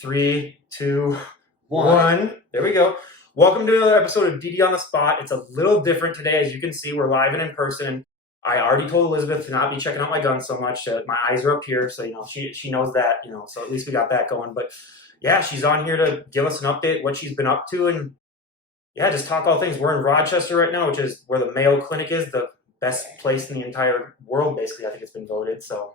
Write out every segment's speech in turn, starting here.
Three, two, One. one. There we go. Welcome to another episode of DD on the Spot. It's a little different today. As you can see, we're live and in person. I already told Elizabeth to not be checking out my gun so much. My eyes are up here, so she knows that. So at least we got that going. But yeah, she's on here to give us an update, what she's been up to, and yeah, just talk all things. We're in Rochester right now, which is where the Mayo Clinic is, the best place in the entire world. Basically, I think it's been voted. So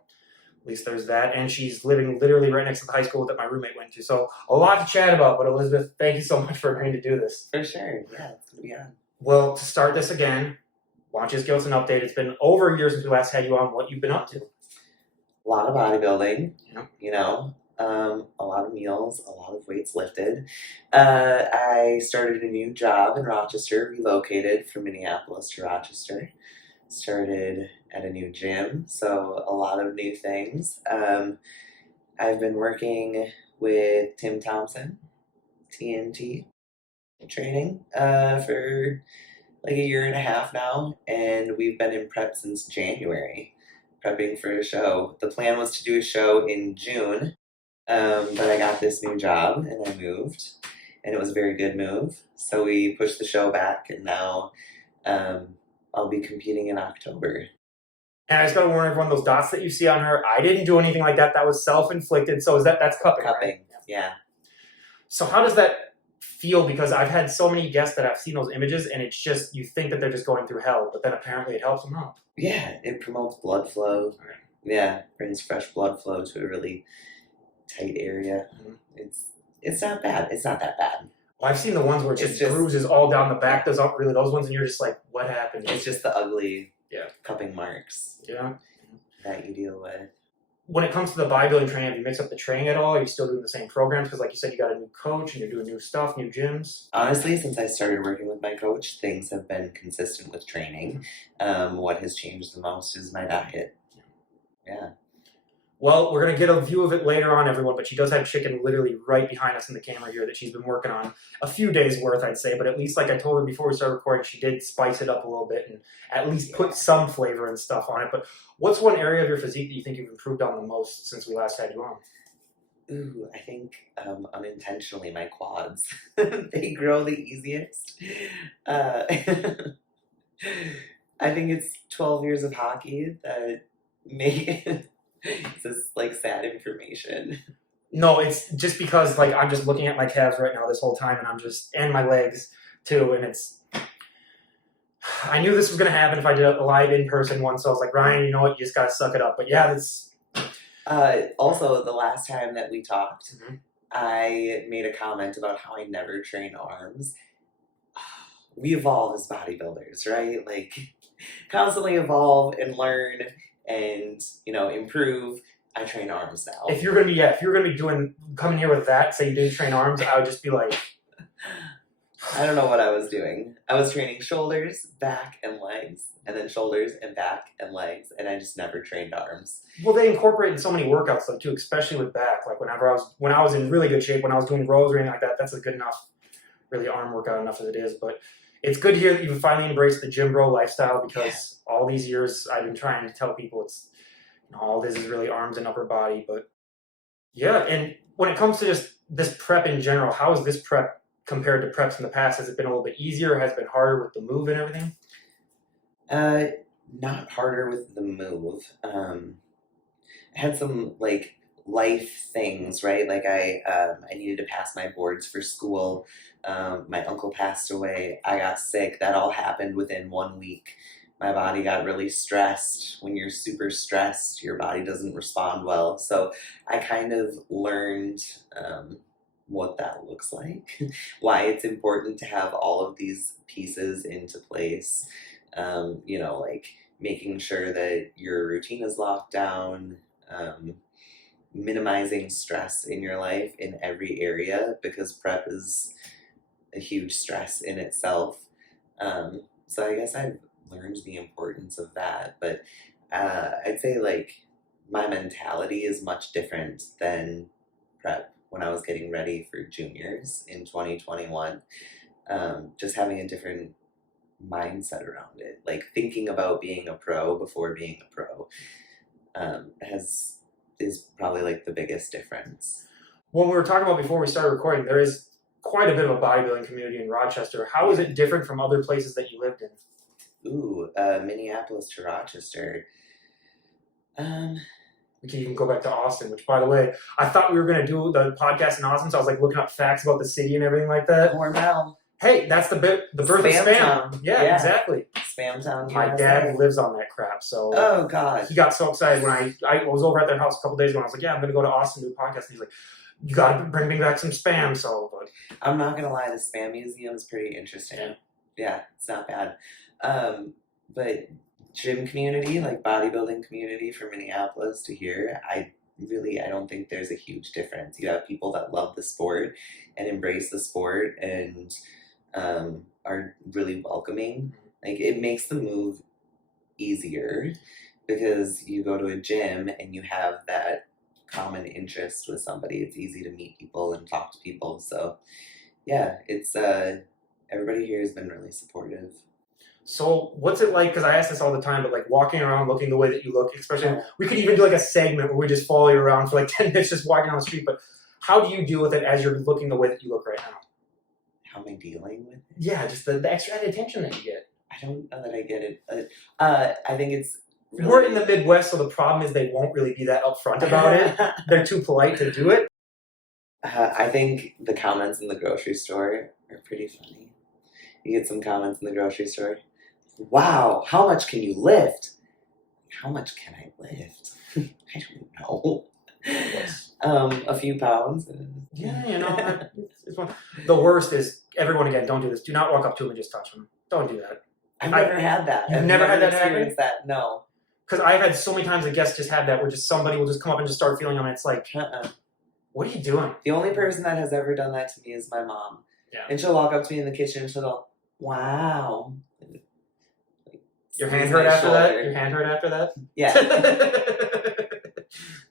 at least there's that. And she's living literally right next to the high school that my roommate went to. So a lot to chat about. But Elizabeth, thank you so much for agreeing to do this. For sure. Yeah, it's going to be on. Well, to start this again, why don't you just give us an update? It's been over a year since we last had you on. What you've been up to? A lot of bodybuilding, Yeah. a lot of meals, a lot of weights lifted. I started a new job in Rochester, relocated from Minneapolis to Rochester. Started at a new gym, so a lot of new things. I've been working with Tim Thompson, TNT training, for like a year and a half now, and we've been in prep since January, prepping for a show. The plan was to do a show in June, but I got this new job and I moved, and it was a very good move. So we pushed the show back, and now I'll be competing in October. And I just got to warn everyone, those dots that you see on her, I didn't do anything like that. That was self-inflicted. So that's cupping, Cupping, right? yeah. So how does that feel? Because I've had so many guests that I've seen those images, and it's just, you think that they're just going through hell, but then apparently it helps them out. Yeah, it promotes blood flow. Right. Yeah, brings fresh blood flow to a really tight area. Mm-hmm. It's not bad. It's not that bad. Well, I've seen the ones where it's just bruises all down the back. Those aren't really those ones, and you're just like, what happened? It's just the ugly cupping marks that you deal with. When it comes to the bodybuilding training, have you mixed up the training at all? Are you still doing the same programs? Because like you said, you got a new coach and you're doing new stuff, new gyms. Honestly, since I started working with my coach, things have been consistent with training. What has changed the most is my diet. Yeah. Well, we're going to get a view of it later on, everyone, but she does have chicken literally right behind us in the camera here that she's been working on a few days worth, I'd say. But at least, like I told her before we started recording, she did spice it up a little bit and at least put some flavor and stuff on it. But what's one area of your physique that you think you've improved on the most since we last had you on? Ooh, I think unintentionally my quads. They grow the easiest. I think it's 12 years of hockey that make it's just like sad information. No, it's just because like I'm just looking at my calves right now this whole time, and my legs too, and I knew this was gonna happen if I did a live in person one, so I was like, Ryan, you know what, you just gotta suck it up. But yeah, that's also the last time that we talked, I made a comment about how I never train arms. We evolve as bodybuilders, right? Like constantly evolve and learn and improve. I train arms now. If you're gonna be coming here with that, say you didn't train arms, I would just be like, I don't know what I was doing. I was training shoulders, back, and legs, and then shoulders and back and legs, and I just never trained arms. Well, they incorporate in so many workouts though too, especially with back. Like when I was in really good shape, when I was doing rows or anything like that, that's a good enough, really arm workout enough as it is. But it's good to hear that you finally embraced the gym bro lifestyle, because all these years I've been trying to tell people it's all this is really arms and upper body. But yeah, and when it comes to just this prep in general, how is this prep compared to preps in the past? Has it been a little bit easier? Has it been harder with the move and everything? Not harder with the move. I had some like life things, right? Like I needed to pass my boards for school. My uncle passed away. I got sick. That all happened within 1 week. My body got really stressed. When you're super stressed, your body doesn't respond well. So I kind of learned what that looks like, why it's important to have all of these pieces into place. Like making sure that your routine is locked down, minimizing stress in your life in every area, because prep is a huge stress in itself. So I guess I've learned the importance of that, but I'd say like my mentality is much different than prep when I was getting ready for juniors in 2021. Just having a different mindset around it, like thinking about being a pro before being a pro, is probably like the biggest difference. When we were talking about before we started recording, there is quite a bit of a bodybuilding community in Rochester. How is it different from other places that you lived in? Ooh, Minneapolis to Rochester. Um, We can even go back to Austin, which, by the way, I thought we were going to do the podcast in Austin, so I was like looking up facts about the city and everything like that. Hormel. Hey, that's the birth of spam. Town. Yeah, exactly. Spam Town. My dad lives on that crap, so oh god, he got so excited when I was over at their house a couple days ago. And I was like, yeah, I'm going to go to Austin to do a podcast. And he's like, you got to bring me back some spam. So, but I'm not gonna lie, the spam museum is pretty interesting. Yeah, it's not bad. But gym community, like bodybuilding community from Minneapolis to here, I don't think there's a huge difference. You have people that love the sport and embrace the sport and are really welcoming. Like it makes the move easier because you go to a gym and you have that common interest with somebody. It's easy to meet people and talk to people. So yeah, it's everybody here has been really supportive. So what's it like? Because I ask this all the time, but like walking around looking the way that you look, especially we could even do like a segment where we just follow you around for like 10 minutes just walking down the street. But how do you deal with it as you're looking the way that you look right now? How am I dealing with it? Yeah, just the extra added attention that you get. I don't know that I get it. I think it's really... We're in the Midwest, so the problem is they won't really be that upfront about it. They're too polite to do it. I think the comments in the grocery store are pretty funny. You get some comments in the grocery store. Wow, how much can you lift? How much can I lift? I don't know. Yes. A few pounds. Yeah, you know. It's one. The worst is, everyone again, don't do this. Do not walk up to them and just touch them. Don't do that. I've never had that. You've never had that happen? That? No. Because I've had so many times that guests just had that where just somebody will just come up and just start feeling them. And it's like, what are you doing? The only person that has ever done that to me is my mom. Yeah. And she'll walk up to me in the kitchen and she'll go, wow. Your hand hurt after that? Your hand hurt after that? Yeah.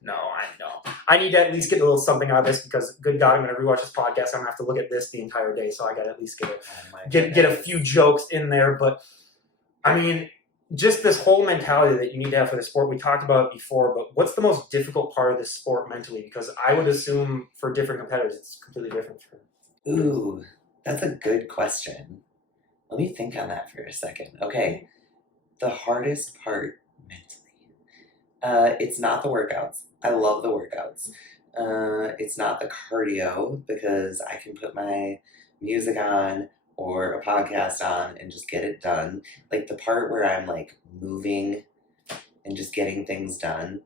No, I know. I need to at least get a little something out of this because, good God, I'm going to rewatch this podcast. I'm going to have to look at this the entire day, so I got to at least get a few jokes in there. But, I mean, just this whole mentality that you need to have for the sport. We talked about it before, but what's the most difficult part of this sport mentally? Because I would assume for different competitors, it's completely different. Ooh, that's a good question. Let me think on that for a second. Okay. The hardest part mentally. It's not the workouts. I love the workouts. It's not the cardio because I can put my music on or a podcast on and just get it done. Like the part where I'm like moving and just getting things done,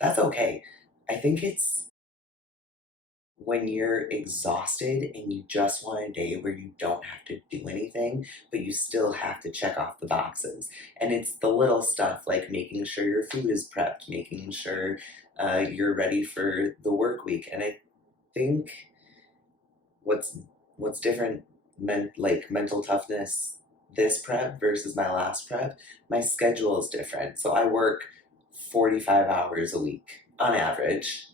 that's okay. I think it's when you're exhausted and you just want a day where you don't have to do anything, but you still have to check off the boxes. And it's the little stuff like making sure your food is prepped, making sure you're ready for the work week. And I think what's different, like mental toughness, this prep versus my last prep, my schedule is different. So I work 45 hours a week on average.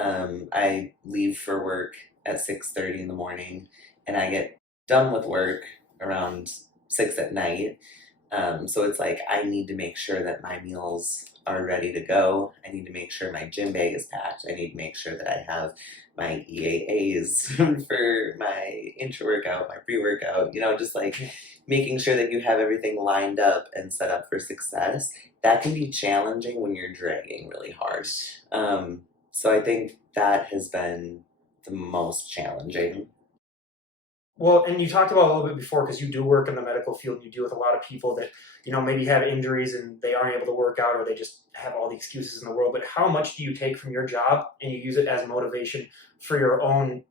I leave for work at 6:30 in the morning and I get done with work around 6 at night. So it's like I need to make sure that my meals are ready to go. I need to make sure my gym bag is packed. I need to make sure that I have my EAAs for my intra-workout, my pre-workout, just like making sure that you have everything lined up and set up for success. That can be challenging when you're dragging really hard. So I think that has been the most challenging. Well, and you talked about a little bit before because you do work in the medical field and you deal with a lot of people that, maybe have injuries and they aren't able to work out or they just have all the excuses in the world. But how much do you take from your job and you use it as motivation for your own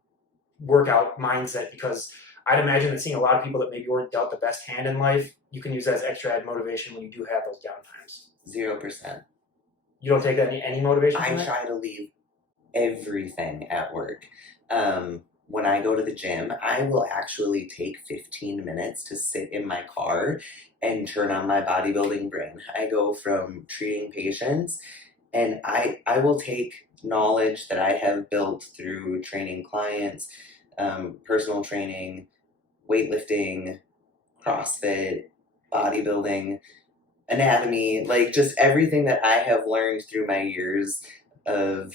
workout mindset? Because I'd imagine that seeing a lot of people that maybe weren't dealt the best hand in life, you can use that as extra add motivation when you do have those down times. 0%. You don't take any motivation from I try to leave everything at work. When I go to the gym, I will actually take 15 minutes to sit in my car and turn on my bodybuilding brain. I go from treating patients and I will take knowledge that I have built through training clients, personal training, weightlifting, CrossFit, bodybuilding, anatomy, like just everything that I have learned through my years of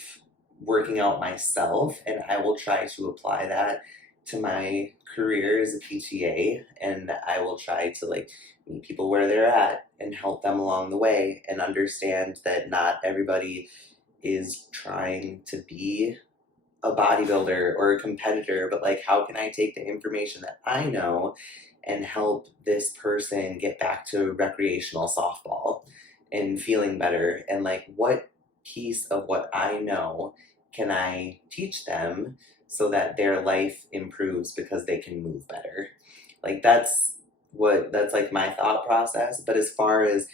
working out myself, and I will try to apply that to my career as a PTA, and I will try to like meet people where they're at and help them along the way and understand that not everybody is trying to be a bodybuilder or a competitor, but like how can I take the information that I know and help this person get back to recreational softball and feeling better, and like what piece of what I know can I teach them so that their life improves because they can move better. Like that's like my thought process. But as far as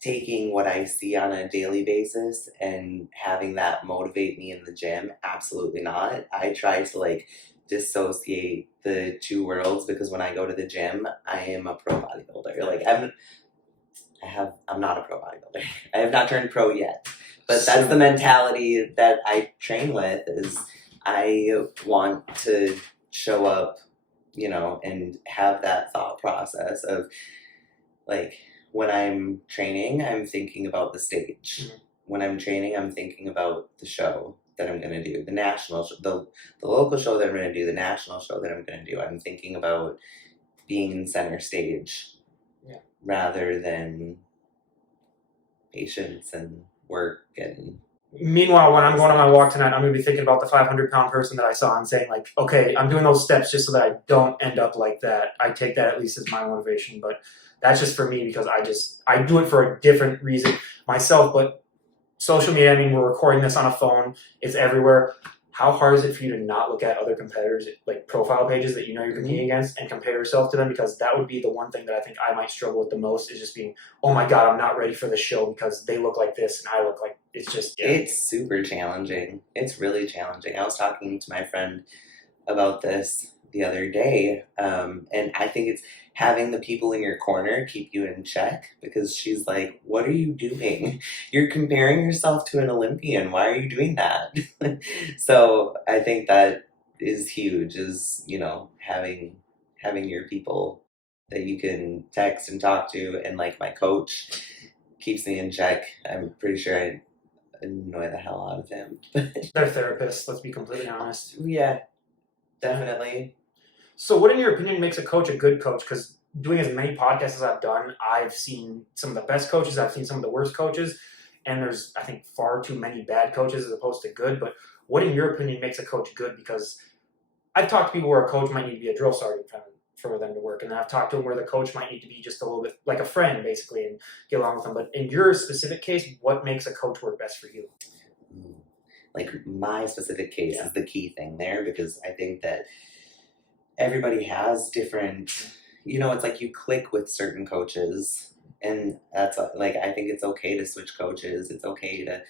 taking what I see on a daily basis and having that motivate me in the gym, absolutely not. I try to like dissociate the two worlds, because when I go to the gym, I am a pro bodybuilder. Like I'm not a pro bodybuilder. I have not turned pro yet. But that's the mentality that I train with, is I want to show up, and have that thought process of like, when I'm training, I'm thinking about the stage. Mhm. When I'm training, I'm thinking about the show that I'm going to do, the national, the local show that I'm going to do, the national show that I'm going to do. I'm thinking about being in center stage, rather than patience and work and. Meanwhile, when I'm going on my walk tonight, I'm going to be thinking about the 500-pound person that I saw and saying, like, okay, I'm doing those steps just so that I don't end up like that. I take that at least as my motivation, but that's just for me because I do it for a different reason myself. But social media, I mean, we're recording this on a phone. It's everywhere. How hard is it for you to not look at other competitors, like profile pages that you know you're competing against, and compare yourself to them? Because that would be the one thing that I think I might struggle with the most, is just being, oh my God, I'm not ready for the show because they look like this and I look like, it's just, yeah. It's super challenging. It's really challenging. I was talking to my friend about this the other day, and I think it's having the people in your corner keep you in check, because she's like, what are you doing? You're comparing yourself to an Olympian. Why are you doing that? So I think that is huge, is, having your people that you can text and talk to, and like my coach keeps me in check. I'm pretty sure I annoy the hell out of him. They're therapists, let's be completely honest. Yeah, definitely. So what, in your opinion, makes a coach a good coach? Because doing as many podcasts as I've done, I've seen some of the best coaches, I've seen some of the worst coaches, and there's, I think, far too many bad coaches as opposed to good. But what, in your opinion, makes a coach good? Because I've talked to people where a coach might need to be a drill sergeant for them to work, and then I've talked to them where the coach might need to be just a little bit like a friend, basically, and get along with them. But in your specific case, what makes a coach work best for you? Like my specific case is the key thing there, because I think that everybody has different, it's like you click with certain coaches, and that's like, I think it's okay to switch coaches. It's okay to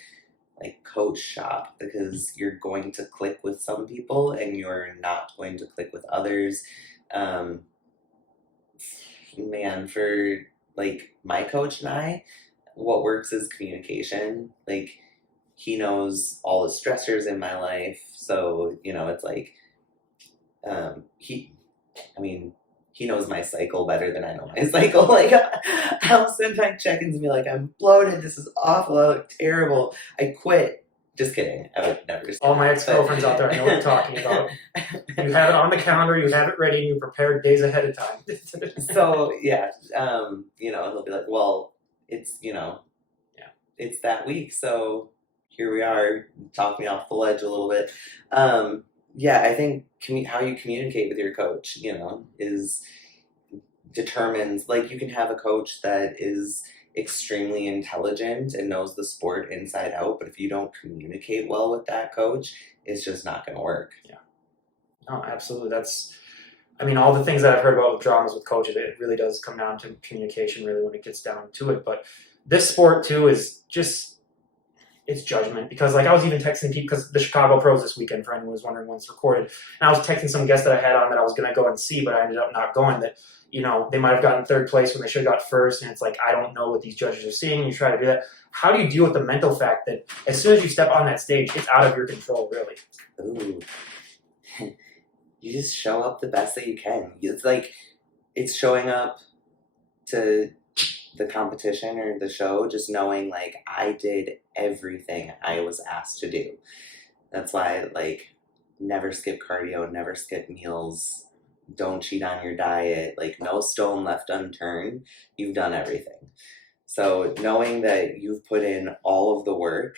like coach shop, because you're going to click with some people and you're not going to click with others. Man, for like my coach and I, what works is communication. Like, he knows all the stressors in my life, so it's like, he knows my cycle better than I know my cycle. Like, I'll send my check-ins and be like, I'm bloated, this is awful, I look terrible, I quit. Just kidding. I would never say all my ex-girlfriends out there, I know what you're talking about. You have it on the calendar, you have it ready, and you prepared days ahead of time. So, yeah, they'll be like, well, it's, it's that week, so here we are, talk me off the ledge a little bit. Yeah, I think how you communicate with your coach, determines, like, you can have a coach that is extremely intelligent and knows the sport inside out, but if you don't communicate well with that coach, it's just not going to work. Yeah. No, absolutely. All the things that I've heard about with dramas with coaches, it really does come down to communication, really, when it gets down to it. But this sport, too, is just, it's judgment. Because, like, I was even texting people, because the Chicago Pros this weekend, for anyone who's wondering when it's recorded, and I was texting some guests that I had on that I was going to go and see, but I ended up not going, that, they might have gotten third place when they should have got first, and it's like, I don't know what these judges are seeing, and you try to do that. How do you deal with the mental fact that as soon as you step on that stage, it's out of your control, really? Ooh. You just show up the best that you can. It's like, it's showing up to the competition or the show just knowing, like, I did everything I was asked to do. That's why, like, never skip cardio, never skip meals, don't cheat on your diet, like, no stone left unturned. You've done everything. So, knowing that you've put in all of the work,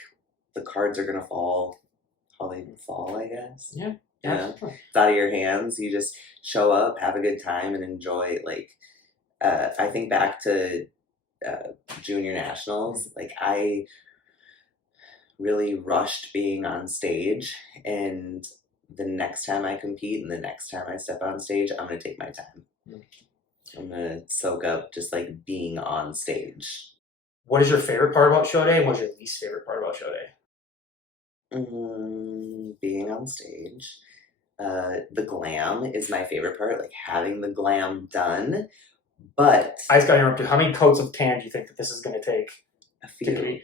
the cards are going to fall how they fall, I guess. Yeah. You know, Absolutely. it's out of your hands. You just show up, have a good time, and enjoy. Like, I think back to junior nationals, like, I really rushed being on stage, and the next time I compete and the next time I step on stage, I'm gonna take my time. I'm gonna soak up just like being on stage. What is your favorite part about show day, and what's your least favorite part about show day? Being on stage. The glam is my favorite part, like having the glam done. But I just got to interrupt you. How many coats of tan do you think that this is going to take? a few.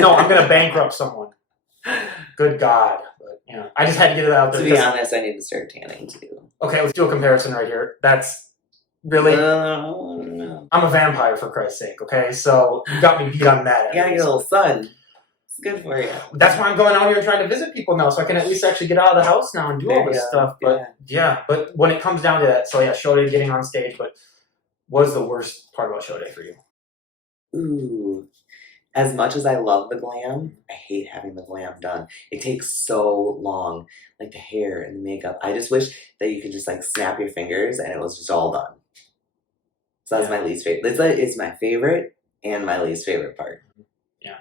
No, I'm going to bankrupt someone. Good God. But, you know, I just had to get it out there. To be honest, I need to start tanning too. Okay, let's do a comparison right here. That's really... No. I'm a vampire, for Christ's sake, okay? So you got me beat on that. You gotta get a little sun. It's good for you. That's why I'm going out here and trying to visit people now, so I can at least actually get out of the house now and do all this stuff. But but when it comes down to that, so yeah, show day, getting on stage, but what is the worst part about show day for you? Ooh. As much as I love the glam, I hate having the glam done. It takes so long. Like the hair and the makeup. I just wish that you could just like snap your fingers and it was just all done. So that's my least favorite. It's my favorite and my least favorite part. Yeah.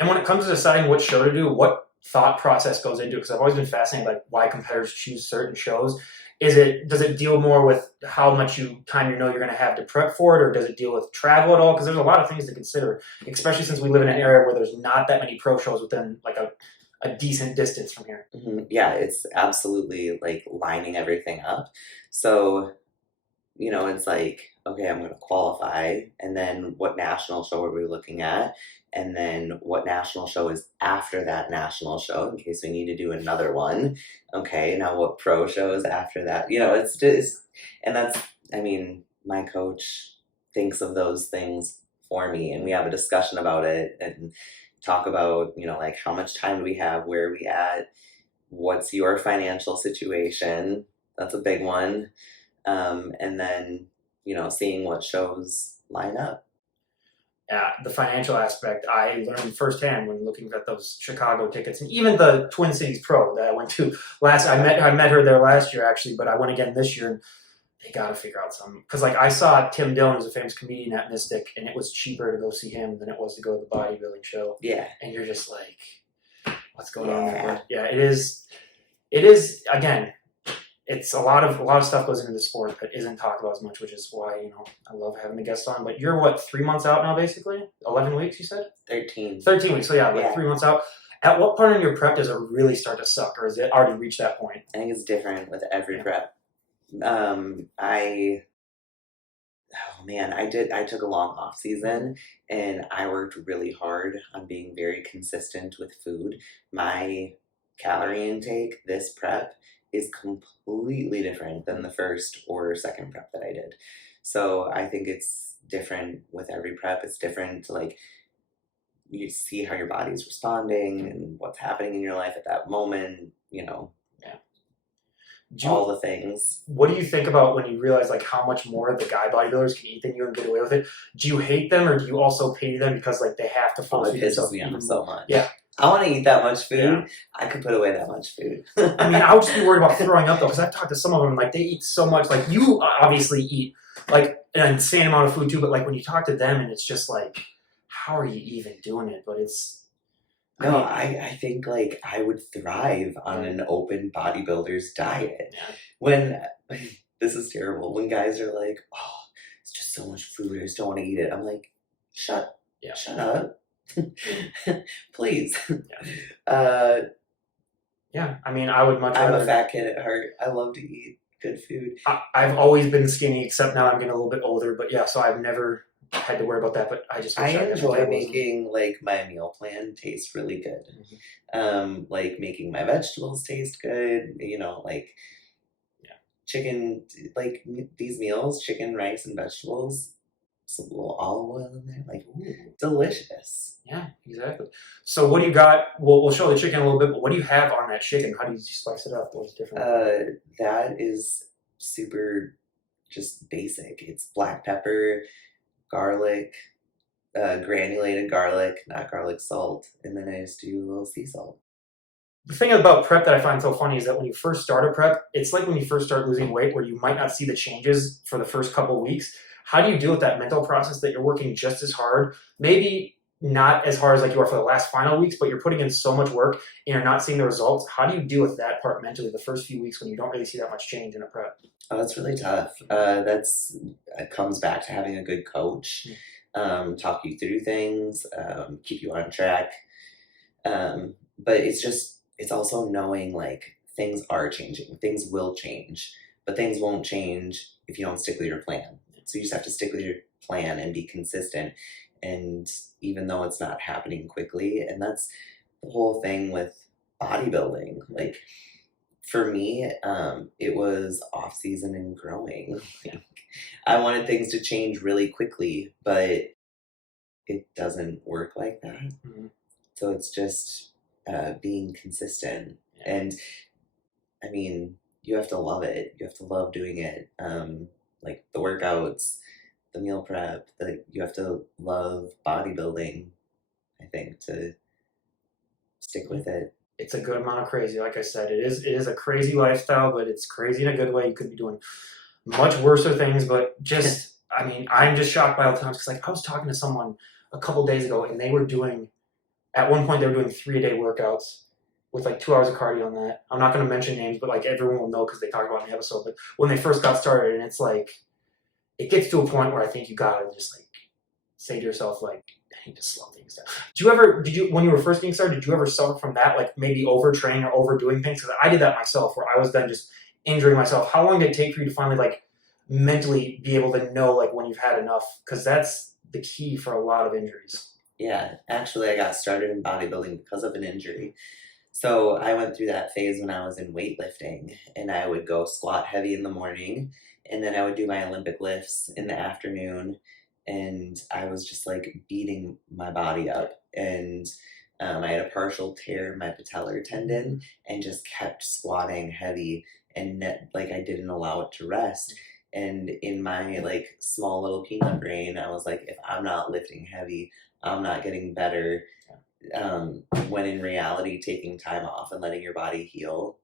And when it comes to deciding what show to do, what thought process goes into it? Because I've always been fascinated by why competitors choose certain shows. Does it deal more with how much time you know you're going to have to prep for it, or does it deal with travel at all? Because there's a lot of things to consider, especially since we live in an area where there's not that many pro shows within like a decent distance from here. Mm-hmm. Yeah, it's absolutely like lining everything up. So, you know, it's like, okay, I'm going to qualify, and then what national show are we looking at? And then what national show is after that national show in case we need to do another one. Okay, now what pro show is after that? You know, it's just, and that's, I mean, my coach thinks of those things for me, and we have a discussion about it and talk about, you know, like how much time do we have? Where are we at? What's your financial situation? That's a big one. And then, you know, seeing what shows line up. The financial aspect, I learned firsthand when looking at those Chicago tickets, and even the Twin Cities Pro that I went to last. I met her there last year actually, but I went again this year, and they got to figure out something, because like I saw Tim Dillon, who's a famous comedian at Mystic, and it was cheaper to go see him than it was to go to the bodybuilding show. Yeah, and you're just like, what's going on there? But yeah, it is again. It's a lot of stuff goes into the sport that isn't talked about as much, which is why, you know, I love having the guests on. But you're what, 3 months out now, basically? 11 weeks, you said? 13. 13 weeks. So yeah, 3 months out. At what point in your prep does it really start to suck, or has it already reached that point? I think it's different with every prep. I took a long off season, and I worked really hard on being very consistent with food. My calorie intake this prep is completely different than the first or second prep that I did. So I think it's different with every prep. It's different, like, you see how your body's responding and what's happening in your life at that moment, you know. All the things. What do you think about when you realize like how much more the guy bodybuilders can eat than you and get away with it? Do you hate them, or do you also pity them because like they have to force it pisses me off so much. Yeah. I want to eat that much food. Yeah. I could put away that much food. I mean, I would just be worried about throwing up though, because I've talked to some of them, like they eat so much. Like you obviously eat like an insane amount of food too, but like when you talk to them, and it's just like, how are you even doing it? But it's... No, I think like I would thrive on an open bodybuilder's diet. Yeah. When, this is terrible, when guys are like, oh, it's just so much food, I just don't want to eat it. I'm like, shut up. Please. Yeah, I mean, I would much rather... I'm a fat kid at heart. I love to eat good food. I've always been skinny, except now I'm getting a little bit older. But yeah, so I've never had to worry about that. But I just wish I enjoy making like my meal plan taste really good. Mm-hmm. Like making my vegetables taste good. You know, like chicken, like these meals, chicken, rice, and vegetables. some little olive oil in there, like Ooh. delicious. Yeah, exactly. So what do you got? We'll show the chicken a little bit, but what do you have on that chicken? How do you spice it up? What's different? That is super just basic. It's black pepper, garlic, granulated garlic, not garlic salt, and then I just do a little sea salt. The thing about prep that I find so funny is that when you first start a prep, it's like when you first start losing weight where you might not see the changes for the first couple of weeks. How do you deal with that mental process that you're working just as hard, maybe not as hard as like you are for the last final weeks, but you're putting in so much work and you're not seeing the results? How do you deal with that part mentally the first few weeks when you don't really see that much change in a prep? Oh, that's really tough. It comes back to having a good coach, talk you through things, keep you on track. But it's also knowing like things are changing, things will change, but things won't change if you don't stick with your plan. So you just have to stick with your plan and be consistent. And even though it's not happening quickly, and that's the whole thing with bodybuilding. Like for me, it was off season and growing. I wanted things to change really quickly, but it doesn't work like that. Mm-hmm. So it's just being consistent. And I mean, you have to love it. You have to love doing it. Like the workouts, the meal prep, you have to love bodybuilding, I think, to stick with it. It's a good amount of crazy. Like I said, it is a crazy lifestyle, but it's crazy in a good way. You could be doing much worser things, but just, I mean, I'm just shocked by all the times because like I was talking to someone a couple days ago and they were doing, at one point they were doing 3-a-day workouts with like 2 hours of cardio on that. I'm not going to mention names, but like everyone will know because they talk about it in the episode. But when they first got started, and it's like, it gets to a point where I think you gotta just like say to yourself, like, I need to slow things down. When you were first getting started, did you ever suffer from that, like maybe overtraining or overdoing things? Because I did that myself, where I was then just injuring myself. How long did it take for you to finally like mentally be able to know like when you've had enough? Because that's the key for a lot of injuries. Yeah, actually, I got started in bodybuilding because of an injury. So I went through that phase when I was in weightlifting, and I would go squat heavy in the morning, and then I would do my Olympic lifts in the afternoon, and I was just like beating my body up. And I had a partial tear in my patellar tendon and just kept squatting heavy, and like I didn't allow it to rest. And in my like small little peanut brain, I was like, if I'm not lifting heavy, I'm not getting better. When in reality, taking time off and letting your body heal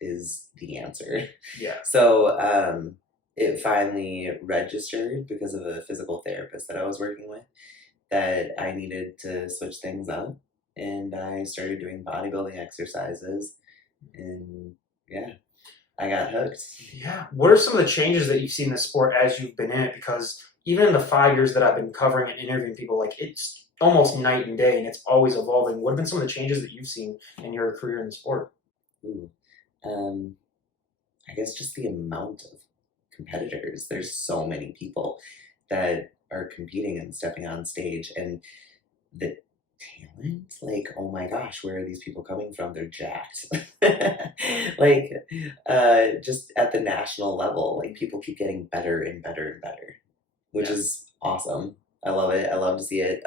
is the answer. Yeah. So it finally registered because of a physical therapist that I was working with that I needed to switch things up, and I started doing bodybuilding exercises, and yeah, I got hooked. Yeah. What are some of the changes that you've seen in the sport as you've been in it? Because even in the 5 years that I've been covering and interviewing people, like it's almost night and day and it's always evolving. What have been some of the changes that you've seen in your career in the sport? Ooh. I guess just the amount of competitors. There's so many people that are competing and stepping on stage, and the talent, like, oh my gosh, where are these people coming from? They're jacked. Like, just at the national level, like people keep getting better and better and better, which is awesome. I love it. I love to see it.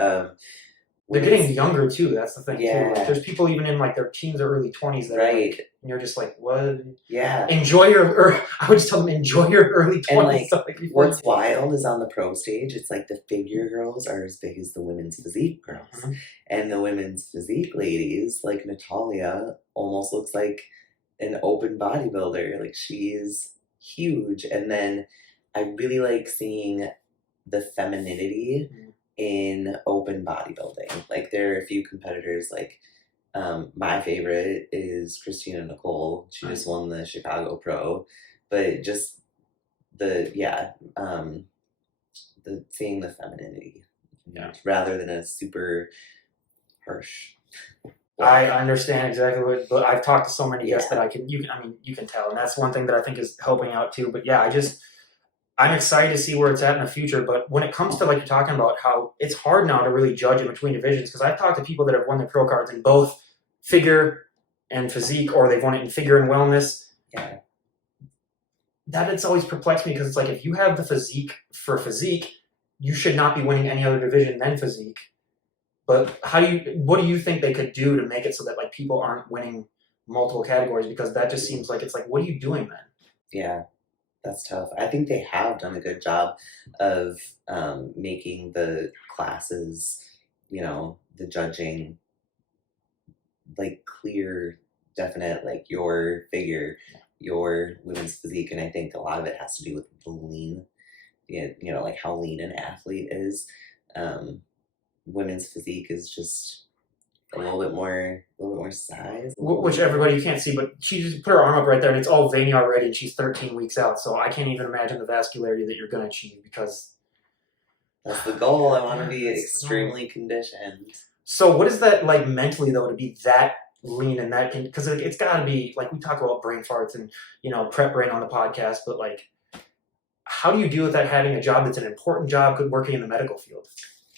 They're getting younger too. That's the thing too. Yeah. Like, there's people even in like their teens or early 20s that are Right. like, and you're just like, what? Yeah. Enjoy I would just tell them, enjoy your early 20s. And like, stuff like what's wild is on the pro stage, it's like the figure girls are as big as the women's physique girls. Mhm. And the women's physique ladies, like Natalia, almost looks like an open bodybuilder. Like she's huge. And then I really like seeing the femininity in open bodybuilding. Like there are a few competitors, like my favorite is Christina Nicole. She just won the Chicago Pro. But just the seeing the femininity, rather than a super harsh. I understand exactly but I've talked to so many guests that you can tell, and that's one thing that I think is helping out too. But yeah, I'm excited to see where it's at in the future. But when it comes to like you're talking about how it's hard now to really judge in between divisions, because I've talked to people that have won their pro cards in both figure and physique, or they've won it in figure and wellness. Yeah. That it's always perplexed me because it's like if you have the physique for physique, you should not be winning any other division than physique. But what do you think they could do to make it so that like people aren't winning multiple categories? Because that just seems like it's like, what are you doing then? Yeah, that's tough. I think they have done a good job of making the classes, the judging, like clear, definite, like your figure, your women's physique, and I think a lot of it has to do with the lean, like how lean an athlete is. Women's physique is just a little bit more size. Which everybody you can't see, but she just put her arm up right there, and it's all veiny already, and she's 13 weeks out. So I can't even imagine the vascularity that you're going to achieve because that's the goal. I want to be extremely conditioned. So what is that like mentally though to be that lean and that because it's got to be like we talk about brain farts and prep brain on the podcast, but like how do you deal with that having a job that's an important job, good working in the medical field?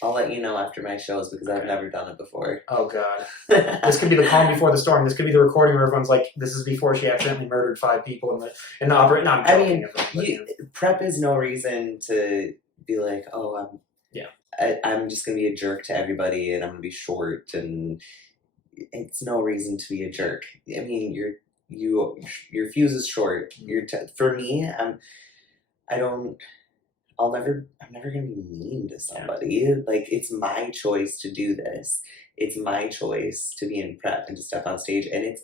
I'll let you know after my shows because I've never done it before. Oh God, this could be the calm before the storm. This could be the recording where everyone's like, "This is before she accidentally murdered 5 people in the operate." No, I mean, prep is no reason to be like, "Oh, I'm just gonna be a jerk to everybody and I'm gonna be short," and it's no reason to be a jerk. I mean, your fuse is short. For me, I'm never gonna be mean to somebody. Like, it's my choice to do this. It's my choice to be in prep and to step on stage, and it's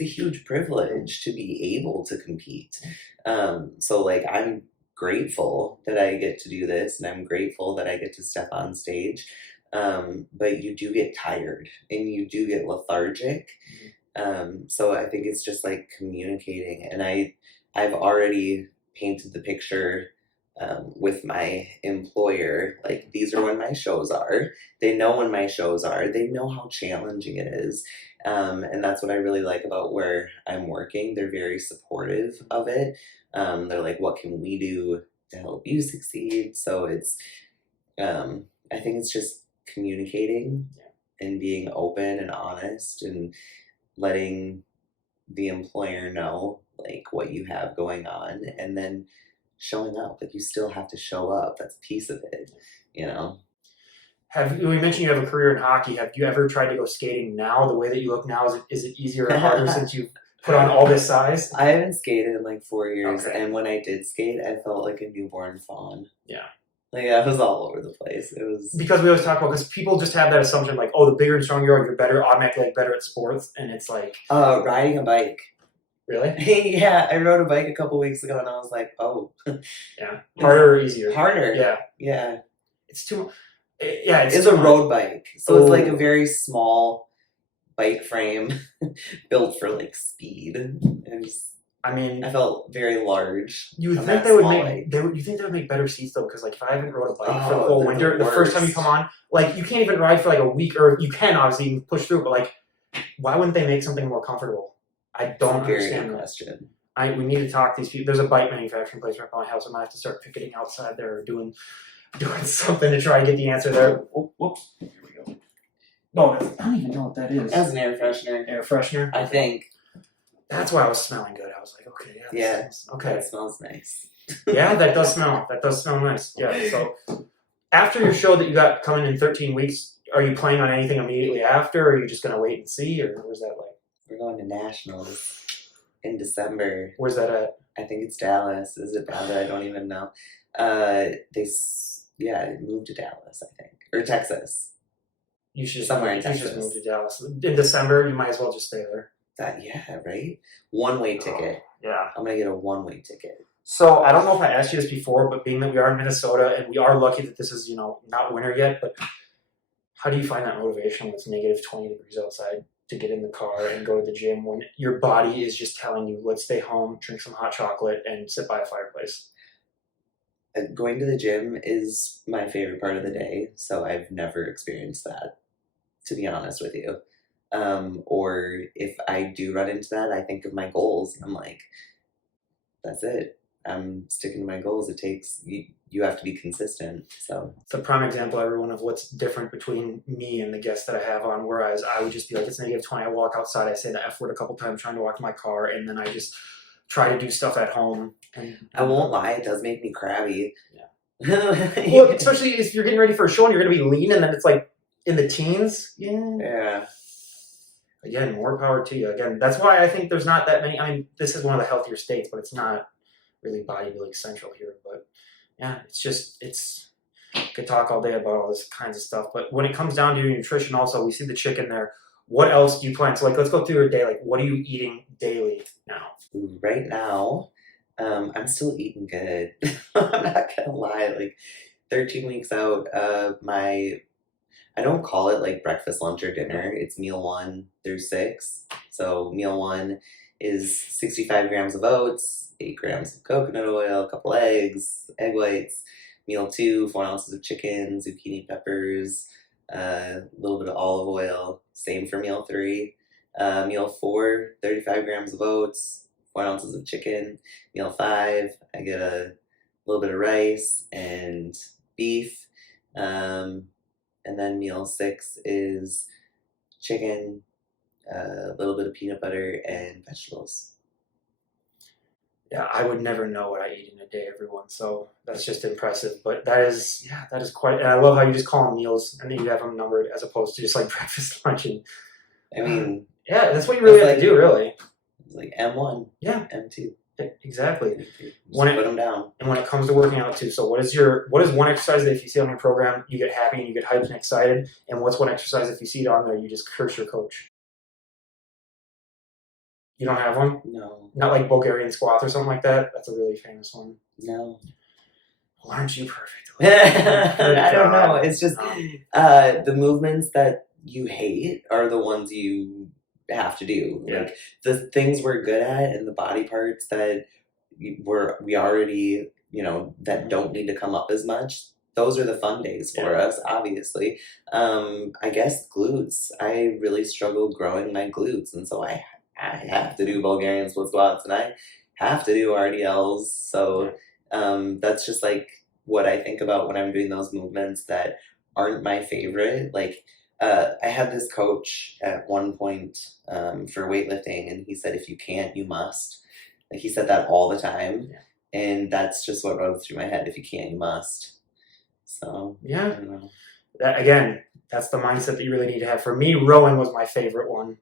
a huge privilege to be able to compete. So like I'm grateful that I get to do this, and I'm grateful that I get to step on stage. But you do get tired and you do get lethargic. So I think it's just like communicating, and I've already painted the picture with my employer. Like, these are when my shows are. They know when my shows are. They know how challenging it is. And that's what I really like about where I'm working. They're very supportive of it. They're like, what can we do to help you succeed? So it's, I think it's just communicating and being open and honest and letting the employer know like what you have going on, and then showing up. Like, you still have to show up. That's a piece of it, We mentioned you have a career in hockey. Have you ever tried to go skating now? The way that you look now, is it easier or harder since you've put on all this size? I haven't skated in like 4 years, Okay. and when I did skate, I felt like a newborn fawn. Yeah. Like, I was all over the place. It was because we always talk about, because people just have that assumption like, oh, the bigger and stronger you are, you're better, automatically like better at sports, and it's like riding a bike. Really? Yeah, I rode a bike a couple weeks ago, and I was like, oh. Yeah. Harder or easier? Harder. Yeah. Yeah. It's too. Yeah, it's a road bike, so it's like a very small bike frame built for like speed. And I felt very large. You think they would make? You think they would make better seats though? Because like if I haven't rode a bike for the whole winter, the first time you come on, like you can't even ride for like a week, or you can obviously even push through, but like, why wouldn't they make something more comfortable? I don't understand that. Question. We need to talk to these people. There's a bike manufacturing place right by my house. I might have to start picketing outside there or doing something to try and get the answer there. Oh, whoops. Here we go. No, I don't even know what that is. That's an air freshener. Air freshener? I think. That's why I was smelling good. I was like, okay, yeah. Okay. That smells nice. Yeah, that does smell. That does smell nice. Yeah. So after your show that you got coming in 13 weeks, are you planning on anything immediately after, or are you just going to wait and see, or where's that like? We're going to Nationals in December. Where's that at? I think it's Dallas. Is it Dallas? I don't even know. It moved to Dallas, I think, or Texas. You should somewhere in Texas. You should move to Dallas in December. You might as well just stay there. Yeah, right. One-way ticket. Yeah, I'm gonna get a one-way ticket. So I don't know if I asked you this before, but being that we are in Minnesota and we are lucky that this is not winter yet, but how do you find that motivation when it's negative 20 degrees outside to get in the car and go to the gym when your body is just telling you, let's stay home, drink some hot chocolate, and sit by a fireplace? Going to the gym is my favorite part of the day, so I've never experienced that, to be honest with you. Or if I do run into that, I think of my goals, and I'm like, that's it. I'm sticking to my goals. It takes, you have to be consistent. So it's a prime example, everyone, of what's different between me and the guests that I have on, whereas I would just be like, it's negative 20. I walk outside, I say the F word a couple times trying to walk to my car, and then I just try to do stuff at home. And I won't lie, it does make me crabby. Yeah. Well, especially if you're getting ready for a show and you're going to be lean, and then it's like in the teens. Yeah. Again, more power to you. Again, that's why I think there's not that many. I mean, this is one of the healthier states, but it's not really bodybuilding central here. But yeah, it's could talk all day about all this kinds of stuff. But when it comes down to your nutrition, also we see the chicken there. What else do you plan? So like, let's go through your day. Like, what are you eating daily now? Right now, I'm still eating good. I'm not gonna lie. Like 13 weeks out, I don't call it like breakfast, lunch, or dinner. It's meal 1 through 6. So meal 1 is 65 grams of oats, 8 grams of coconut oil, a couple eggs, egg whites. Meal 2, 4 ounces of chicken, zucchini peppers, a little bit of olive oil. Same for meal 3. Meal 4, 35 grams of oats, 4 ounces of chicken. Meal 5, I get a little bit of rice and beef. And then meal 6 is chicken, a little bit of peanut butter, and vegetables. Yeah, I would never know what I eat in a day, everyone. So that's just impressive. But that is, yeah, that is quite. And I love how you just call them meals and then you have them numbered as opposed to just like breakfast, lunch, and I mean, yeah, that's what you really have like, to do, really. It's like M1, Yeah, M2. exactly. Just When put them down. And when it comes to working out too, so what is one exercise that if you see on your program you get happy and you get hyped and excited, and what's one exercise if you see it on there you just curse your coach? You don't have one? No. Not like Bulgarian squats or something like that? That's a really famous one. No. Well, aren't you perfect? I don't know. It's just the movements that you hate are the ones you have to do. Yeah. Like the things we're good at and the body parts that we already, that don't need to come up as much. Those are the fun days for us, obviously. I guess glutes. I really struggle growing my glutes, and so I have to do Bulgarian split squats, and I have to do RDLs. So that's just like what I think about when I'm doing those movements that aren't my favorite. Like I had this coach at one point for weightlifting, and he said, if you can't, you must. Like he said that all the time. Yeah. And that's just what runs through my head. If you can't, you must. So yeah, I don't know. Again, that's the mindset that you really need to have. For me, rowing was my favorite one.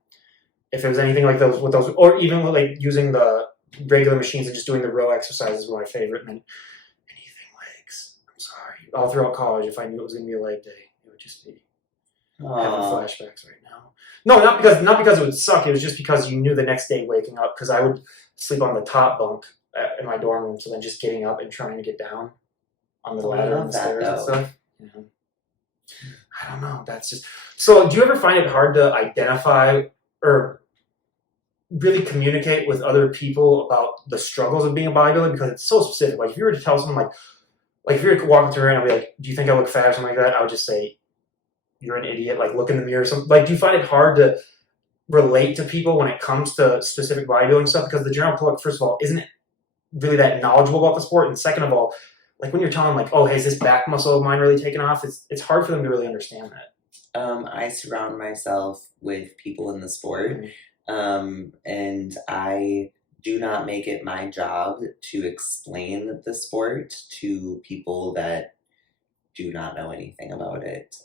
If it was anything like those with those, or even with like using the regular machines and just doing the row exercises were my favorite. And then anything legs. I'm sorry. All throughout college, if I knew it was going to be a leg day, it would just be having flashbacks right now. No, not because it would suck. It was just because you knew the next day waking up. Because I would sleep on the top bunk in my dorm room, so then just getting up and trying to get down on the ladder and the stairs and stuff. Yeah. I don't know. That's just so. Do you ever find it hard to identify or really communicate with other people about the struggles of being a bodybuilder because it's so specific? Like if you were to tell someone like if you were walking through and I'd be like, "Do you think I look fat?" or something like that, I would just say, "You're an idiot." Like look in the mirror. Or something. Like, do you find it hard to relate to people when it comes to specific bodybuilding stuff? Because the general public, first of all, isn't really that knowledgeable about the sport, and second of all, like when you're telling them like, "Oh, hey, is this back muscle of mine really taken off?" It's hard for them to really understand that. I surround myself with people in the sport, and I do not make it my job to explain the sport to people that do not know anything about it.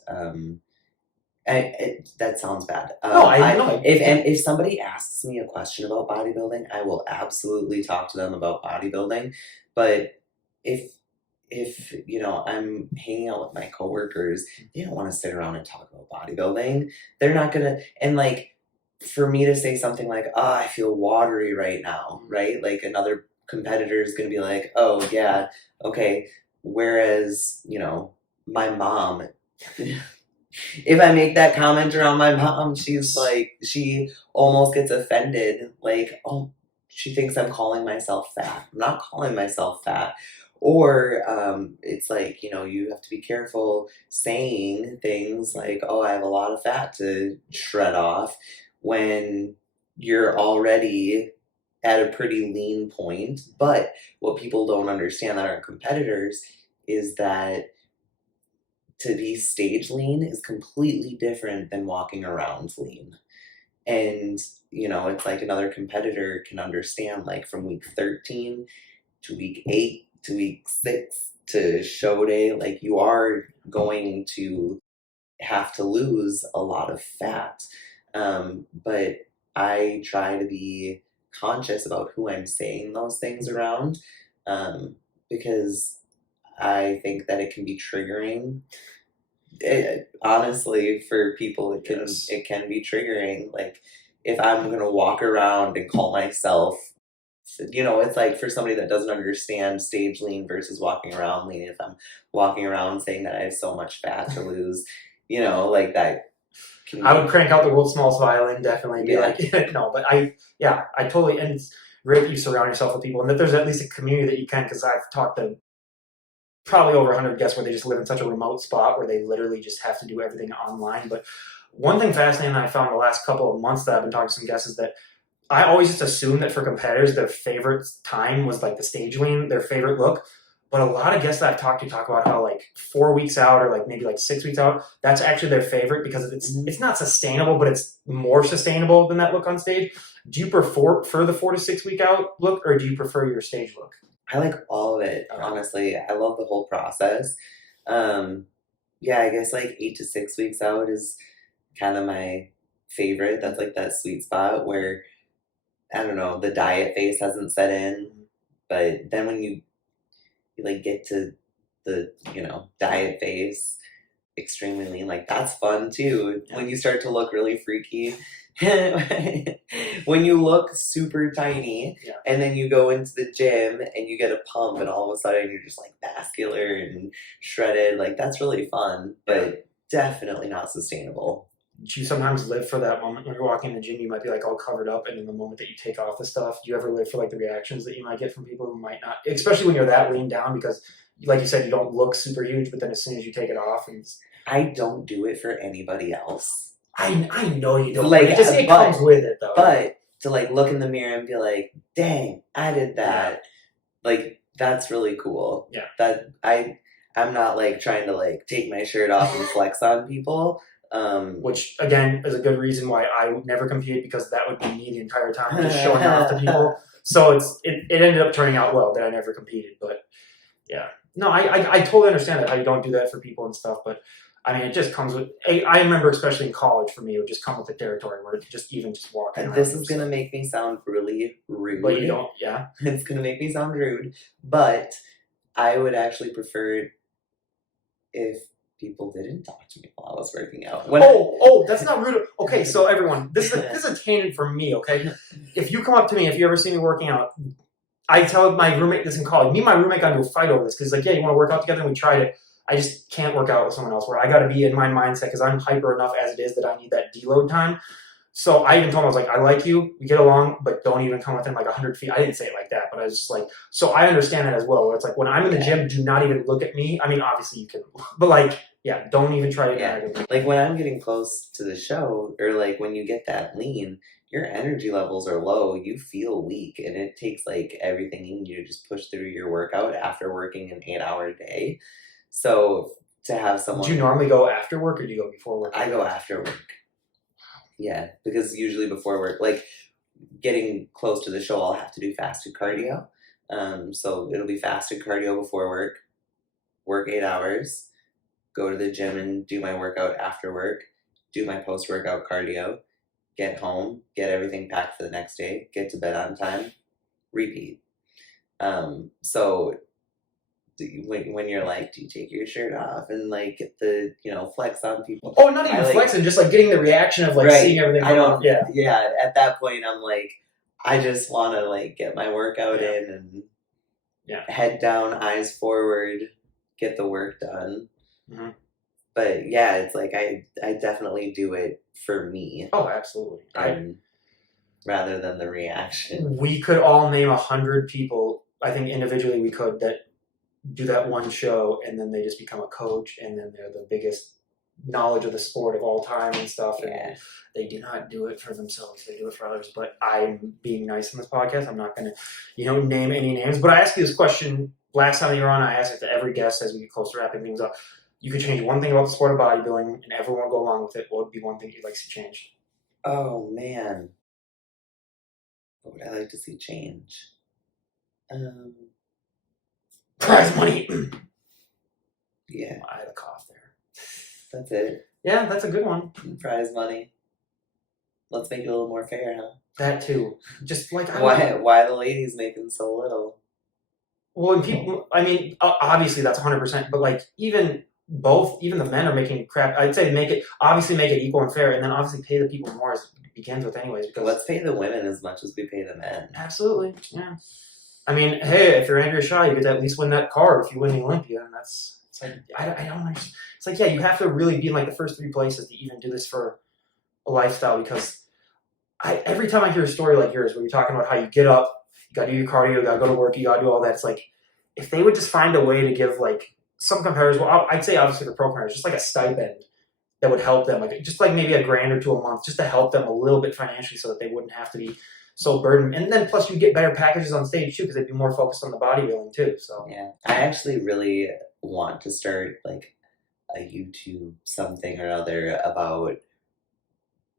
That sounds bad. No, I know. If somebody asks me a question about bodybuilding, I will absolutely talk to them about bodybuilding. But if I'm hanging out with my coworkers, they don't want to sit around and talk about bodybuilding. They're not gonna, and like, for me to say something like, "Oh, I feel watery right now," right? Like another competitor is gonna be like, "Oh yeah, okay." Whereas, my mom, if I make that comment around my mom, she's like, she almost gets offended. Like, oh, she thinks I'm calling myself fat. I'm not calling myself fat. Or it's like, you have to be careful saying things like, oh, I have a lot of fat to shred off when you're already at a pretty lean point. But what people don't understand that are competitors is that to be stage lean is completely different than walking around lean. And, it's like another competitor can understand, like from week 13 to week 8 to week 6 to show day, like you are going to have to lose a lot of fat. But I try to be conscious about who I'm saying those things around, because I think that it can be triggering. Honestly, for people, Yes. it can be triggering. Like if I'm gonna walk around and call myself, it's like for somebody that doesn't understand stage lean versus walking around lean. If I'm walking around saying that I have so much fat to lose, like that can I would crank out the world's smallest violin, definitely be Yeah. like, no, but I totally, and it's great that you surround yourself with people and that there's at least a community that you can, because I've talked to probably over 100 guests where they just live in such a remote spot where they literally just have to do everything online. But one thing fascinating that I found the last couple of months that I've been talking to some guests is that I always just assumed that for competitors, their favorite time was like the stage lean, their favorite look. But a lot of guests that I've talked to talk about how like 4 weeks out or like maybe like 6 weeks out, that's actually their favorite because it's not sustainable, but it's more sustainable than that look on stage. Do you prefer the 4 to 6 week out look, or do you prefer your stage look? I like all of it, honestly. I love the whole process. Yeah, I guess like 8 to 6 weeks out is kind of my favorite. That's like that sweet spot where, I don't know, the diet phase hasn't set in. But then when you like get to the, diet phase, extremely lean, like that's fun too. When you start to look really freaky. When you look super tiny and then you go into the gym and you get a pump and all of a sudden you're just like vascular and shredded, like that's really fun, but definitely not sustainable. Do you sometimes live for that moment when you're walking in the gym? You might be like all covered up, and in the moment that you take off the stuff, do you ever live for like the reactions that you might get from people who might not, especially when you're that lean down? Because, like you said, you don't look super huge, but then as soon as you take it off, and I don't do it for anybody else. I know you don't. Like, it comes with it though. But to like look in the mirror and be like, "Dang, I did that!" Like that's really cool. Yeah. That I'm not like trying to like take my shirt off and flex on people. Which again is a good reason why I would never compete, because that would be me the entire time just showing off to people. So it ended up turning out well that I never competed. But yeah, no, I totally understand that how you don't do that for people and stuff. But I mean, it just comes with. I remember, especially in college, for me, it would just come with the territory where it just walking around. This is gonna make me sound really rude. But you don't, yeah. It's gonna make me sound rude, but I would actually prefer it if people didn't talk to me while I was working out. That's not rude. Okay, so everyone, this is a tangent for me. Okay, if you come up to me, if you ever see me working out, I tell my roommate this in college. Me and my roommate got into a fight over this because he's like, yeah, you want to work out together? And we tried it. I just can't work out with someone else. Where I got to be in my mindset because I'm hyper enough as it is that I need that deload time. So I even told him, I was like, I like you, we get along, but don't even come within like 100 feet. I didn't say it like that, but I was just like, so I understand that as well. Where it's like when I'm in the gym, do not even look at me. I mean, obviously you can, but like, yeah, don't even try to interact with me. Like when I'm getting close to the show, or like when you get that lean, your energy levels are low, you feel weak, and it takes like everything in you to just push through your workout after working an 8-hour day. So to have someone. Do you normally go after work or do you go before work? I go after work. Yeah, because usually before work, like getting close to the show, I'll have to do fasted cardio. So it'll be fasted cardio before work 8 hours, go to the gym and do my workout after work, do my post-workout cardio, get home, get everything packed for the next day, get to bed on time, repeat. So when you're like, do you take your shirt off and like get the flex on people? Oh, not even flexing, just like getting the reaction of like seeing everything. Yeah. At that point, I'm like, I just want to like get my workout in and head down, eyes forward, get the work done. Mm-hmm. But yeah, it's like I definitely do it for me. Oh, absolutely. Rather than the reaction. We could all name 100 people. I think individually we could that do that one show and then they just become a coach and then they're the biggest knowledge of the sport of all time and stuff. And they do not do it for themselves. They do it for others. But I'm being nice in this podcast. I'm not going to, name any names. But I asked you this question last time you were on. I asked it to every guest as we get close to wrapping things up. You could change one thing about the sport of bodybuilding and everyone would go along with it. What would be one thing you'd like to see changed? Oh, man. What would I like to see change? Prize money. Yeah. I had a cough there. That's it. Yeah, that's a good one. Prize money. Let's make it a little more fair, huh? That too. Just like Why the ladies making so little? Well, and people. I mean, obviously that's 100%. But like even the men are making crap. I'd say make it equal and fair, and then obviously pay the people more as it begins with, anyways. Because Let's pay the women as much as we pay the men. absolutely, yeah. I mean, hey, if you're Andrea Shaw, you could at least win that card if you win the Olympia, and it's like I don't understand. It's like, yeah, you have to really be in like the first 3 places to even do this for a lifestyle, because every time I hear a story like yours where you're talking about how you get up, you gotta do your cardio, you gotta go to work, you gotta do all that, it's like if they would just find a way to give like some competitors, well, I'd say obviously the pro competitors, just like a stipend that would help them, like just like maybe $1,000 or $2 a month, just to help them a little bit financially so that they wouldn't have to be so burdened. And then plus you get better packages on stage too, because they'd be more focused on the bodybuilding too. So yeah, I actually really want to start like a YouTube something or other about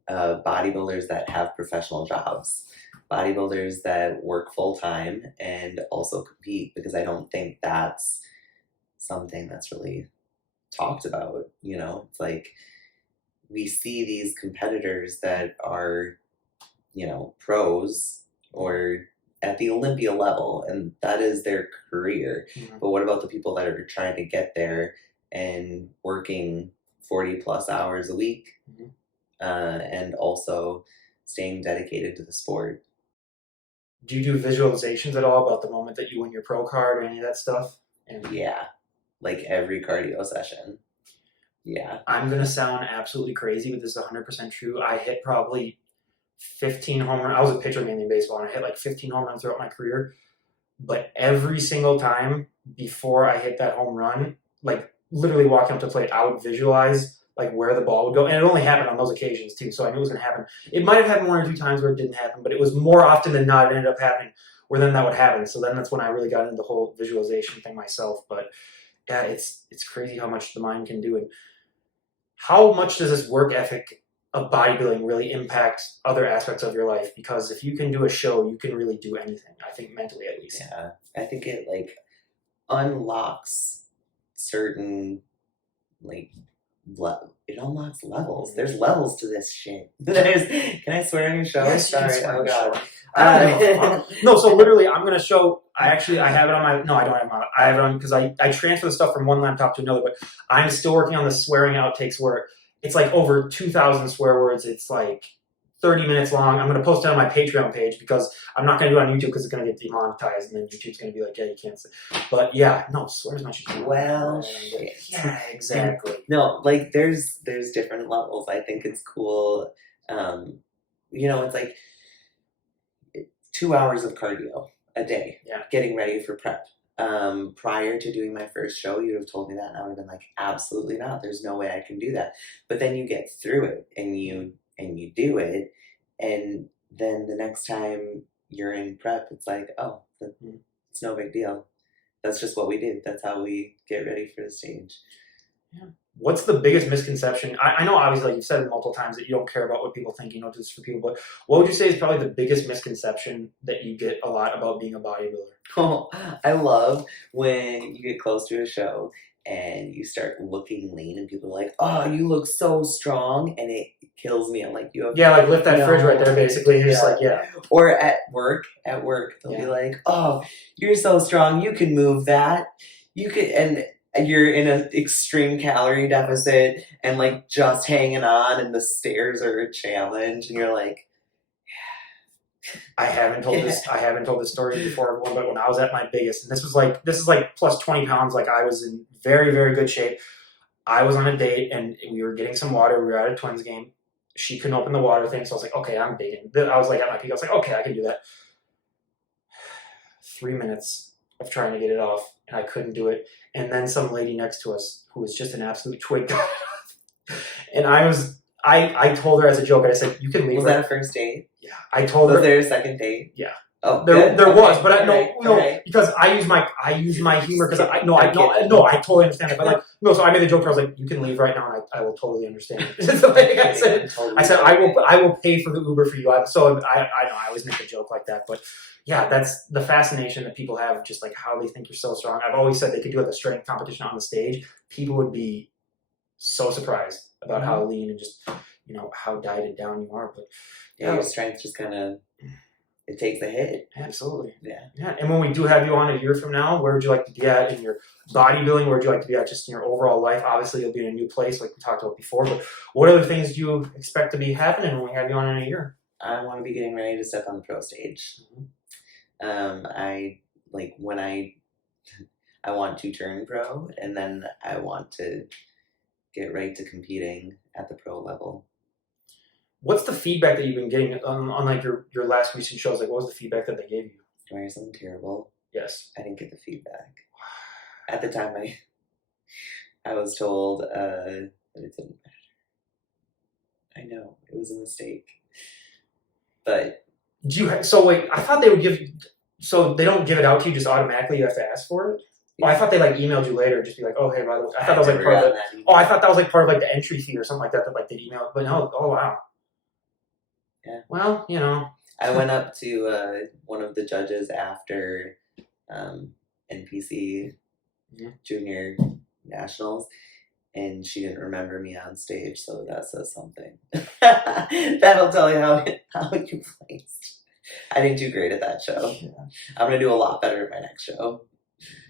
bodybuilders that have professional jobs, bodybuilders that work full time and also compete, because I don't think that's something that's really talked about. You know, it's like we see these competitors that are, you know, pros or at the Olympia level, and that is their career. mm-hmm. But what about the people that are trying to get there and working 40 plus hours a week? Mm-hmm. And also staying dedicated to the sport. Do you do visualizations at all about the moment that you win your pro card or any of that stuff? And yeah, like every cardio session. Yeah. I'm going to sound absolutely crazy, but this is 100% true. I hit probably 15 home runs. I was a pitcher mainly in baseball, and I hit like 15 home runs throughout my career. But every single time before I hit that home run, like literally walking up to plate, I would visualize like where the ball would go. And it only happened on those occasions too, so I knew it was going to happen. It might have happened 1 or 2 times where it didn't happen, but it was more often than not it ended up happening where then that would happen. So then that's when I really got into the whole visualization thing myself. But yeah, it's crazy how much the mind can do. And how much does this work ethic of bodybuilding really impact other aspects of your life? Because if you can do a show, you can really do anything, I think, mentally at least. Yeah, I think it like unlocks certain like it unlocks levels. There's levels to this shit. Can I swear on your show? Yes, sorry. Oh god. No, so literally I'm gonna show I have it on my I don't have my I have it on because I transfer the stuff from one laptop to another, but I'm still working on the swearing outtakes where it's like over 2,000 swear words. It's like 30 minutes long. I'm going to post it on my Patreon page because I'm not going to do it on YouTube because it's going to get demonetized, and then YouTube's going to be like, yeah, you can't say. But yeah, no, swear as much as you want. Well, shit. Yeah, exactly. No, like there's different levels. I think it's cool. You know, it's like 2 hours of cardio a day. Yeah. Getting ready for prep. Prior to doing my first show, you'd have told me that, and I would have been like, absolutely not. There's no way I can do that. But then you get through it, and you do it, and then the next time you're in prep, it's like, oh, it's no big deal. That's just what we do. That's how we get ready for the stage. Yeah. What's the biggest misconception? I know, obviously, like you've said it multiple times, that you don't care about what people think, you know, just for people, but what would you say is probably the biggest misconception that you get a lot about being a bodybuilder? Oh, I love when you get close to a show and you start looking lean and people are like, oh, you look so strong, and it kills me. I'm like, you have like lift that fridge right there, basically. You're just like, yeah. Or at work, they'll be like, oh, you're so strong, you can move that. You could, and you're in an extreme calorie deficit and like just hanging on, and the stairs are a challenge, and you're like, I haven't told this story before, everyone, but when I was at my biggest, and this is like plus 20 pounds, like I was in very, very good shape. I was on a date and we were getting some water. We were at a Twins game. She couldn't open the water thing, so I was like, okay, I'm big. And I was like at my peak. I was like, okay, I can do that. 3 minutes of trying to get it off, and I couldn't do it. And then some lady next to us who was just an absolute twig, and I told her as a joke, and I said, you can leave. Was that a first date? Yeah. I told her. Was there a second date? Yeah. Oh, there was, but okay. Because I use my humor, because I totally understand it. But like, no, so I made a joke where I was like, you can leave right now, and I will totally understand. So like I said, I will pay for the Uber for you. So I know I always make a joke like that, but yeah, that's the fascination that people have, just like how they think you're so strong. I've always said they could do like a strength competition on the stage. people would be so surprised about Mm-hmm. how lean and just, how dieted down you are. But Yeah, your strength just kind of, it takes a hit. absolutely. Yeah. Yeah. And when we do have you on a year from now, where would you like to be at in your bodybuilding? Where would you like to be at just in your overall life? Obviously, you'll be in a new place like we talked about before, but what other things do you expect to be happening when we have you on in a year? I want to be getting ready to step on the pro stage. I like when I want to turn pro, and then I want to get right to competing at the pro level. What's the feedback that you've been getting on like your last recent shows? Like, what was the feedback that they gave you? Do I hear something terrible? Yes. I didn't get the feedback. At the time, I was told that it didn't matter. I know, it was a mistake. But So wait, I thought they would give. So they don't give it out to you just automatically. You have to ask for it. Oh, I thought they like emailed you later, just be like, oh hey, by the way, I thought that was like part of it. Oh, I thought that was like part of like the entry fee or something like that. That like they'd email, but no. Oh wow. Yeah. Well, I went up to one of the judges after NPC Junior Nationals, and she didn't remember me on stage, so that says something. That'll tell you how you placed. I didn't do great at that show. Yeah. I'm going to do a lot better at my next show.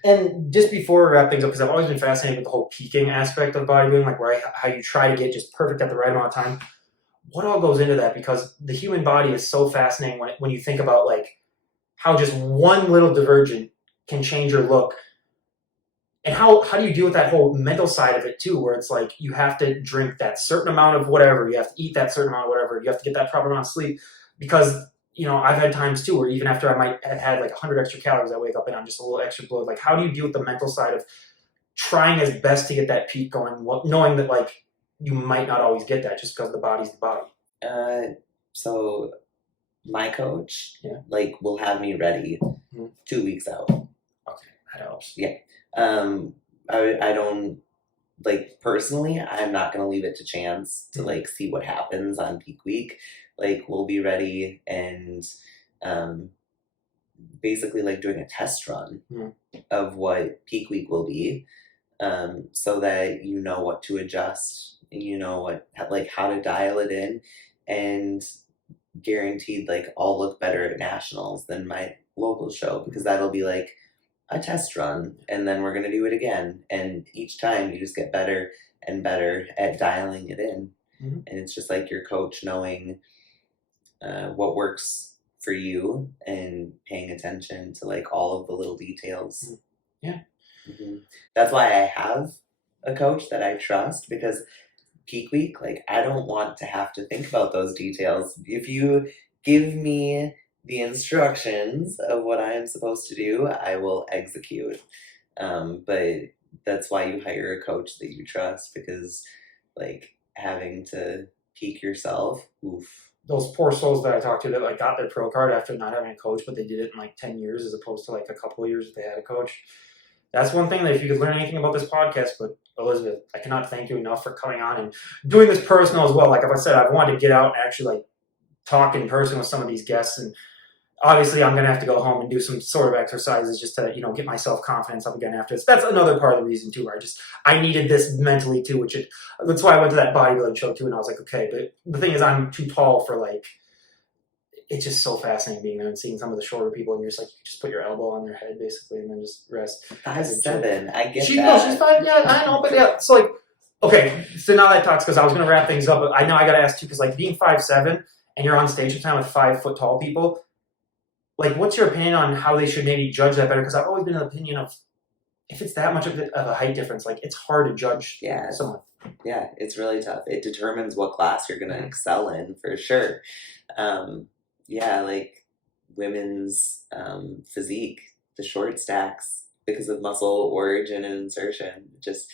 And just before we wrap things up, because I've always been fascinated with the whole peaking aspect of bodybuilding, like how you try to get just perfect at the right amount of time. What all goes into that? Because the human body is so fascinating when you think about like how just one little divergent can change your look. And how do you deal with that whole mental side of it too, where it's like you have to drink that certain amount of whatever, you have to eat that certain amount of whatever, you have to get that proper amount of sleep. Because, I've had times too where even after I might have had like 100 extra calories, I wake up and I'm just a little extra bloated. Like, how do you deal with the mental side of trying as best to get that peak going, knowing that like you might not always get that just because the body's the body? So my coach, will have me ready 2 weeks out. Okay, that helps. Yeah. I don't, personally, I'm not going to leave it to chance to, see what happens on peak week. We'll be ready and, basically, doing a test run of what peak week will be, so that you know what to adjust, and you know how to dial it in, and guaranteed, I'll look better at nationals than my local show, because that'll be, a test run, and then we're going to do it again. And each time you just get better and better at dialing it in. And it's just like your coach knowing what works for you and paying attention to all of the little details. Yeah. That's why I have a coach that I trust, because peak week, I don't want to have to think about those details. If you give me the instructions of what I am supposed to do, I will execute. But that's why you hire a coach that you trust, because having to peak yourself, oof. Those poor souls that I talked to that got their pro card after not having a coach, but they did it in 10 years as opposed to a couple of years if they had a coach. That's one thing that if you could learn anything about this podcast, but Elizabeth, I cannot thank you enough for coming on and doing this personal as well. Like if I said, I've wanted to get out and actually talk in person with some of these guests, and obviously I'm going to have to go home and do some sort of exercises just to, get my self-confidence up again after this. That's another part of the reason too, where I needed this mentally too, that's why I went to that bodybuilding show too. And I was like, okay, but the thing is I'm too tall for it's just so fascinating being there and seeing some of the shorter people, and you're just you just put your elbow on their head basically and then just rest. 5'7", I get that. No, she's 5, yeah, I know, but yeah, it's okay, so now that talks, because I was going to wrap things up, but I know I got to ask too, because being 5'7", and you're on stage with time with 5 foot tall people, what's your opinion on how they should maybe judge that better? Because I've always been in the opinion of if it's that much of a height difference, it's hard to judge someone. Yeah, it's really tough. It determines what class you're going to excel in, for sure. Women's physique, the short stacks, because of muscle origin and insertion, just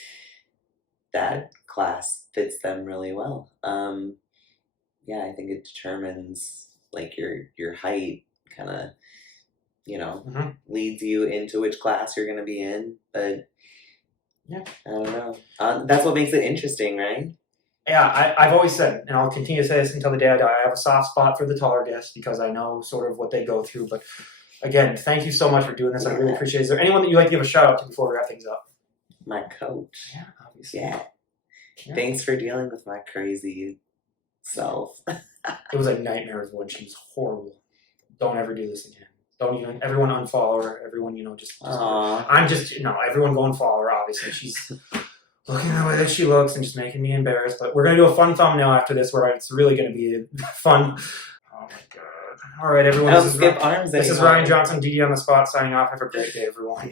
that class fits them really well. I think it determines your height kind of, leads you into which class you're going to be in. But I don't know. That's what makes it interesting, right? Yeah, I've always said, and I'll continue to say this until the day I die, I have a soft spot for the taller guests because I know sort of what they go through. But again, thank you so much for doing this. I really appreciate it. Is there anyone that you'd like to give a shout out to before we wrap things up? My coach. Yeah, obviously. Yeah. Yeah. Thanks for dealing with my crazy self. It was a nightmare of one. She was horrible. Don't ever do this again. Don't even, everyone unfollow her. Everyone, just everyone go and follow her, obviously. She's looking the way that she looks and just making me embarrassed. But we're going to do a fun thumbnail after this where it's really going to be fun. Oh my God. All right, everyone. This is Ryan Johnson, DD on the spot, signing off. Have a great day, everyone.